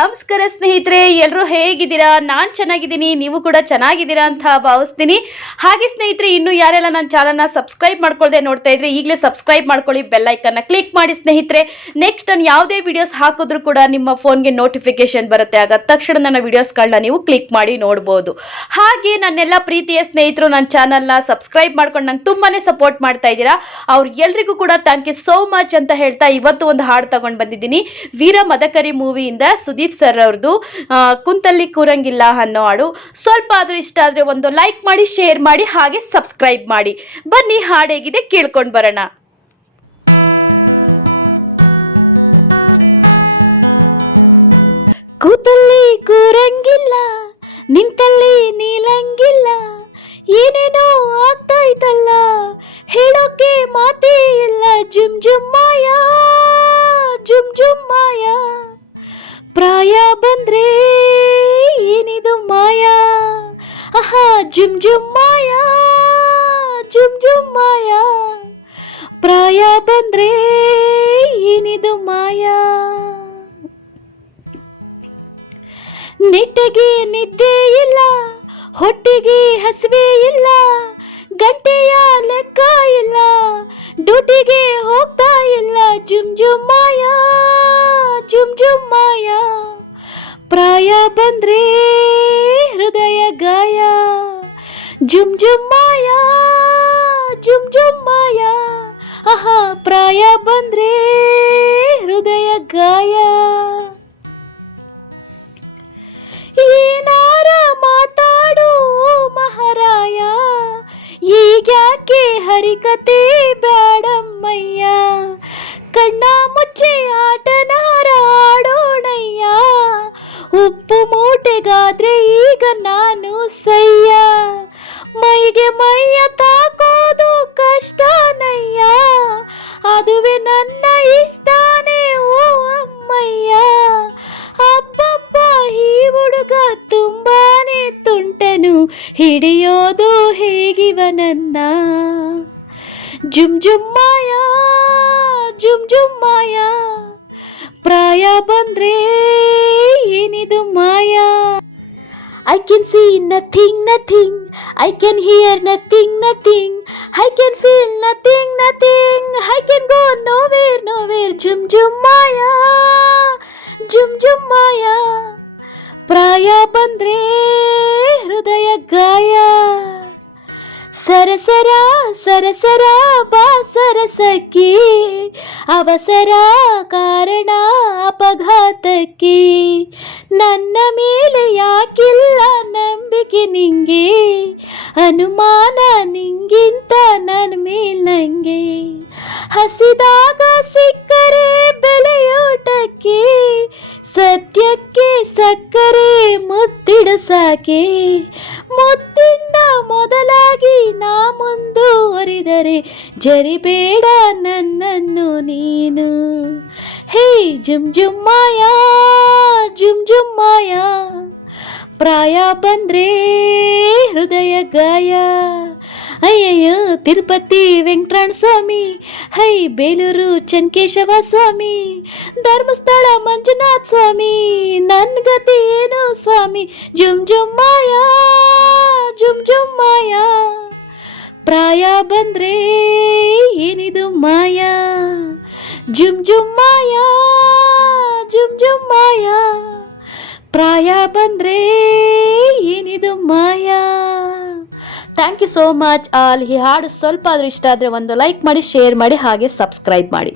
ನಮಸ್ಕಾರ ಸ್ನೇಹಿತರೆ, ಎಲ್ಲರೂ ಹೇಗಿದ್ದೀರಾ? ನಾನು ಚೆನ್ನಾಗಿದ್ದೀನಿ, ನೀವು ಕೂಡ ಚೆನ್ನಾಗಿದ್ದೀರಾ ಅಂತ ಭಾವಿಸ್ತೀನಿ. ಹಾಗೆ ಸ್ನೇಹಿತರೆ, ಇನ್ನು ಯಾರೆಲ್ಲ ನನ್ನ ಚಾನಲ್ನ ಸಬ್ಸ್ಕ್ರೈಬ್ ಮಾಡ್ಕೊಳ್ಳದೆ ನೋಡ್ತಾ ಇದ್ರೆ ಈಗಲೇ ಸಬ್ಸ್ಕ್ರೈಬ್ ಮಾಡ್ಕೊಳ್ಳಿ, ಬೆಲ್ ಐಕನ್ನ ಕ್ಲಿಕ್ ಮಾಡಿ ಸ್ನೇಹಿತರೆ. ನೆಕ್ಸ್ಟ್ ನಾನು ಯಾವುದೇ ವಿಡಿಯೋಸ್ ಹಾಕಿದ್ರು ಕೂಡ ನಿಮ್ಮ ಫೋನ್ಗೆ ನೋಟಿಫಿಕೇಶನ್ ಬರುತ್ತೆ. ಆಗ ತಕ್ಷಣ ನನ್ನ ವಿಡಿಯೋಸ್ಗಳನ್ನ ನೀವು ಕ್ಲಿಕ್ ಮಾಡಿ ನೋಡ್ಬೋದು. ಹಾಗೆ ನನ್ನೆಲ್ಲ ಪ್ರೀತಿಯ ಸ್ನೇಹಿತರು ನನ್ನ ಚಾನಲ್ನ ಸಬ್ಸ್ಕ್ರೈಬ್ ಮಾಡ್ಕೊಂಡು ನಂಗೆ ತುಂಬಾನೇ ಸಪೋರ್ಟ್ ಮಾಡ್ತಾ ಇದ್ದೀರಾ. ಅವ್ರಿಗೆಲ್ರಿಗೂ ಕೂಡ ಥ್ಯಾಂಕ್ ಯು ಸೋ ಮಚ್ ಅಂತ ಹೇಳ್ತಾ ಇವತ್ತು ಒಂದು ಹಾಡು ತಗೊಂಡು ಬಂದಿದ್ದೀನಿ. ವೀರ ಮದಕರಿ ಮೂವಿಯಿಂದ ಸುದೀಪ್ ಸರ್ ಅವ್ರದ್ದು ಕುಂತಲ್ಲಿ ಕೂರಂಗಿಲ್ಲ ಅನ್ನೋ ಹಾಡು. ಸ್ವಲ್ಪ ಆದ್ರೂ ಇಷ್ಟ ಆದ್ರೆ ಒಂದು ಲೈಕ್ ಮಾಡಿ, ಶೇರ್ ಮಾಡಿ, ಹಾಗೆ ಸಬ್ಸ್ಕ್ರೈಬ್ ಮಾಡಿ. ಬನ್ನಿ ಹಾಡು ಹೇಗಿದೆ ಕೇಳ್ಕೊಂಡು ಬರೋಣ. ಕೂತಲ್ಲಿ ಕೂರಂಗಿಲ್ಲ, ನಿಂತಲ್ಲಿ ನೀಲಂಗಿಲ್ಲ, ಏನೇನೋ ಆಗ್ತಾ ಇದ್ದಲ್ಲ, ಹೇಳೋಕೆ ಮಾತೇ ಇಲ್ಲ. ಜುಮ್ ಜುಮ್ ಮಾಯಾ, ಜುಮ್ ಜುಮ್ ಮಾಯಾ, ಪ್ರಾಯ ಬಂದ್ರೆ ಏನಿದು ಮಾಯಾ, ಆಹಾ ಜುಮ್ ಜುಮ್ ಮಾಯಾ, ಜುಮ್ ಜುಮ್ ಮಾಯಾ, ಪ್ರಾಯ ಬಂದ್ರೆ ಏನಿದು ಮಾಯಾ. ನೆಟ್ಟಗೆ ನಿದ್ದೆ ಇಲ್ಲ, ಹೊಟ್ಟೆಗೆ ಹಸಿವೆ ಇಲ್ಲ, ಗಂಟೆಯ ಲೆಕ್ಕ ಇಲ್ಲ, ಡ್ಯೂಟಿಗೆ ಹೋಗ್ತಾ ಇಲ್ಲ. ಜುಮ್ ಜುಮ್ ಮಾಯಾ, ಜುಮ್ ಜುಮ್ ಮಾಯಾ, ಪ್ರಾಯ ಬಂದ್ರೆ ಹೃದಯ ಗಾಯ. ಜುಮ್ ಜುಮ್ ಮಾಯಾ, ಜುಮ್ ಜುಮ್ ಮಾಯಾ, ಆಹಾ ಪ್ರಾಯ ಬಂದ್ರೆ ಹೃದಯ ಗಾಯ. ಏನಾರ ಮಾತಾಡು ಮಹಾರಾಯ, ಈಗ್ಯಾಕೆ ಹರಿಕತೆ ಬ್ಯಾಡಮ್ಮಯ್ಯ, ಕಣ್ಣ ಮುಚ್ಚೆ ಆಟನಾರ ಆಡೋಣಯ್ಯ, ಉಪ್ಪು ಮೂಟೆಗಾದ್ರೆ ಈಗ ನಾನು ಸಯ್ಯ, ಮೈಗೆ ಮೈಯ ತಾಕೋದು ಕಷ್ಟನಯ್ಯ, ಅದುವೆ ನನ್ನ ಇಷ್ಟಾನೇ ಓ ಅಮ್ಮಯ್ಯ. ಅಬ್ಬಬ್ಬ ಈ ಹುಡುಗ ತುಂಬಾನೇ ತುಂಟನು, ಹಿಡಿಯೋದು ಹೇಗಿವನನ್ನ. ಜುಮ್ ಜುಮ್ ಮಾಯಾ, ಜುಮ್ ಜುಮ್ ಮಾಯಾ, ಪ್ರಾಯ ಬಂದ್ರೆ ಏನಿದು ಮಾಯಾ. I can see nothing, nothing, I can hear nothing, nothing, I can feel nothing, nothing, I can go nowhere, nowhere. Jum jum maya, jum jum maya, ಪ್ರಾಯ ಬಂದ್ರೆ ಹೃದಯ ಗಾಯ. ಸರಸರ ಸರಸರ ಬಾ ಸರಸಕ್ಕೆ, ಅವಸರ ಕಾರಣ ಅಪಘಾತಕ್ಕೆ, ನನ್ನ ಮೇಲೆ ಯಾಕಿಲ್ಲ ನಂಬಿಕೆ ನಿಂಗೆ, ಅನುಮಾನ ನಿಂಗಿಂತ ನನ್ನ ಮೇಲ್ ನಂಗೆ, ಹಸಿದಾಗ ಸಿಕ್ಕರೆ ಬೆಲೆಯೂಟಕ್ಕೆ, ಸತ್ಯಕ್ಕೆ ಸಕ್ಕರೆ ಮುತ್ತಿಡು ಸಾಕೆ, ಮುತ್ತಿಂದ ಮೊದಲಾಗಿ ನಾ ಮುಂದುವರಿದರೆ ಜರಿಬೇಡ ನನ್ನನ್ನು ನೀನು. ಹೇ ಜುಮ್ ಜುಮ್ ಮಾಯಾ, ಜುಮ್ ಜುಮ್ ಮಾಯಾ, ಪ್ರಾಯ ಬಂದ್ರೆ ಹೃದಯ ಗಾಯ. ಅಯ್ಯಯ್ಯೋ ತಿರುಪತಿ ವೆಂಕಟರಮಣ ಸ್ವಾಮಿ, ಹೈ ಬೇಲೂರು ಚನ್ಕೇಶವ ಸ್ವಾಮಿ, ಧರ್ಮಸ್ಥಳ ಮಂಜುನಾಥ ಸ್ವಾಮಿ, ನನ್ನ ಗತಿ ಏನು ಸ್ವಾಮಿ. ಜುಮ್ ಜುಮ್ ಮಾಯಾ, ಜುಮ್ ಜುಮ್ ಮಾಯಾ, ಪ್ರಾಯ ಬಂದ್ರೆ ಏನಿದು ಮಾಯಾ. ಜುಮ್ ಜುಮ್ ಮಾಯಾ, ಜುಮ್ ಜುಮ್ ಮಾಯಾ, ಪ್ರಾಯ ಬಂದ್ರೆ ಏನಿದು ಮಾಯಾ. Thank you so much all. ಈ ಹಾಡು ಸ್ವಲ್ಪ ಆದ್ರೂ ಇಷ್ಟ ಆದರೆ ಒಂದು ಲೈಕ್ ಮಾಡಿ, ಶೇರ್ ಮಾಡಿ, ಹಾಗೆ ಸಬ್ಸ್ಕ್ರೈಬ್ ಮಾಡಿ.